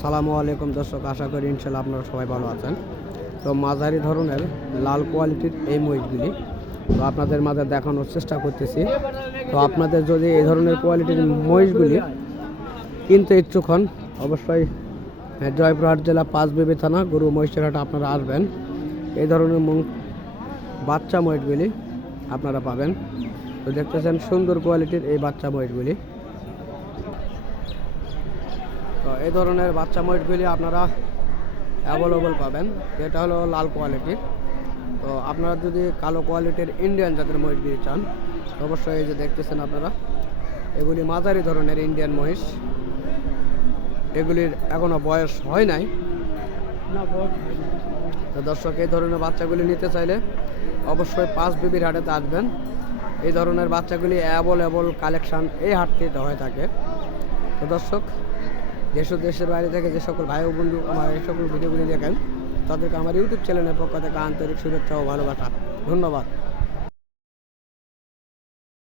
আসসালামু আলাইকুম দর্শক, আশা করি ইনশাল্লাহ আপনারা সবাই ভালো আছেন। তো মাঝারি ধরনের লাল কোয়ালিটির এই মহিষগুলি তো আপনাদের মাঝে দেখানোর চেষ্টা করতেছি। তো আপনাদের যদি এই ধরনের কোয়ালিটির মহিষগুলি কিনতে ইচ্ছুক হন, অবশ্যই জয়পুরহাট জেলা পাঁচবিবি থানা গরু মহিষের হাটে আপনারা আসবেন। এই ধরনের বাচ্চা মহিষগুলি আপনারা পাবেন। তো দেখতেছেন সুন্দর কোয়ালিটির এই বাচ্চা মহিষগুলি। তো এই ধরনের বাচ্চা মহিষগুলি আপনারা অ্যাভেলেবল পাবেন। এটা হলো লাল কোয়ালিটির। তো আপনারা যদি কালো কোয়ালিটির ইন্ডিয়ান জাতের মহিষগুলি চান, অবশ্যই এই যে দেখতেছেন আপনারা, এগুলি মাঝারি ধরনের ইন্ডিয়ান মহিষ। এগুলির এখনও বয়স হয় নাই। তো দর্শক, এই ধরনের বাচ্চাগুলি নিতে চাইলে অবশ্যই পাঁচবিবির হাটেতে আসবেন। এই ধরনের বাচ্চাগুলি অ্যাভেলেবল কালেকশান এই হাটটিতে হয়ে থাকে। তো দর্শক, দেশ ও দেশের বাইরে থেকে যে সকল ভাই ও বন্ধু আমার এই সকল ভিডিওগুলি দেখেন, তাদেরকে আমার ইউটিউব চ্যানেলের পক্ষ থেকে আন্তরিক শুভেচ্ছা ও ভালোবাসা। ধন্যবাদ।